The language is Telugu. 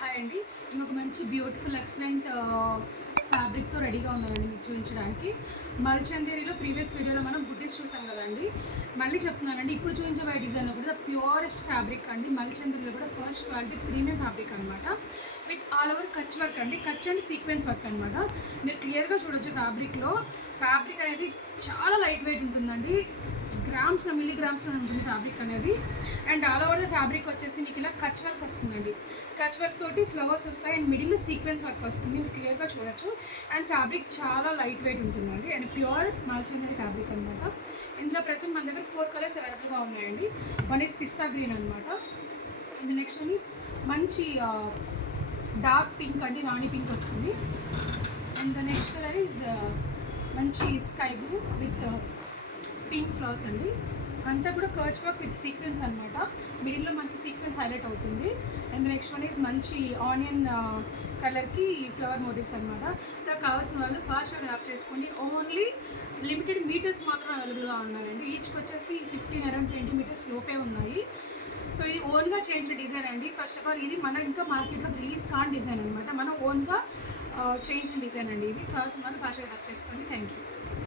హాయ్ అండి. నేను ఒక మంచి బ్యూటిఫుల్ ఎక్సలెంట్ ఫ్యాబ్రిక్తో రెడీగా ఉన్నానండి మీకు చూపించడానికి. మల్చందేరిలో ప్రీవియస్ వీడియోలో మనం బుటీస్ చూసాం కదండి. మళ్ళీ చెప్తున్నానండి, ఇప్పుడు చూపించబోయే డిజైన్ కూడా ప్యూరెస్ట్ ఫ్యాబ్రిక్ అండి. మల్చందేరిలో కూడా ఫస్ట్ క్వాలిటీ ప్రీమియం ఫ్యాబ్రిక్ అనమాట. With all over Kutch work అండి. కచ్ అండ్ సీక్వెన్స్ వర్క్ అనమాట. మీరు క్లియర్గా చూడొచ్చు ఫ్యాబ్రిక్లో. ఫ్యాబ్రిక్ అనేది చాలా లైట్ వెయిట్ ఉంటుందండి. గ్రామ్స్లో మిల్లీగ్రామ్స్లో ఉంటుంది ఫ్యాబ్రిక్ అనేది. And all over the fabric వచ్చేసి మీకు ఇలా కచ్ వర్క్ వస్తుందండి. కచ్ వర్క్ తోటి ఫ్లవర్స్ వస్తాయి అండ్ మిడిల్లో సీక్వెన్స్ వర్క్ వస్తుంది. మీరు క్లియర్గా చూడొచ్చు. అండ్ ఫ్యాబ్రిక్ చాలా లైట్ వెయిట్ ఉంటుందండి అండ్ ప్యూర్ మల్చందేరి ఫ్యాబ్రిక్ అనమాట. ఇందులో ప్రజెంట్ మన దగ్గర 4 కలర్స్ అవైలబుల్గా ఉన్నాయండి. వన్ ఈస్ పిస్తా గ్రీన్ అనమాట. అండ్ నెక్స్ట్ వన్ ఈస్ మంచి డార్క్ పింక్ అండి, రాణి పింక్ వస్తుంది. And the next colour is మంచి sky blue with pink flowers అండి. అంతా కూడా కర్చ్ వర్క్ విత్ సీక్వెన్స్ అనమాట. మిడిల్లో మనకి సీక్వెన్స్ హైలైట్ అవుతుంది. అండ్ నెక్స్ట్ వన్ ఈజ్ మంచి ఆనియన్ కలర్కి ఫ్లవర్ మోటివ్స్ అనమాట. సో కావాల్సిన వాళ్ళు ఫాస్ట్గా గ్రాప్ చేసుకోండి. ఓన్లీ లిమిటెడ్ మీటర్స్ మాత్రం అవైలబుల్గా ఉన్నాయండి. ఈచ్కి వచ్చేసి 15 అరౌండ్ 20 మీటర్స్ లోపే ఉన్నాయి. సో ఇది ఓన్గా చేంచిన డిజైన్ అండి. ఫస్ట్ ఆఫ్ ఆల్ ఇది మన ఇంకా మార్కెట్లో రిలీజ్ కాని డిజైన్ అనమాట. మనం ఓన్గా చేంచిన డిజైన్ అండి. ఇది కావాల్సిన వాళ్ళు ఫాస్ట్గా గ్రాప్ చేసుకోండి. Thank you.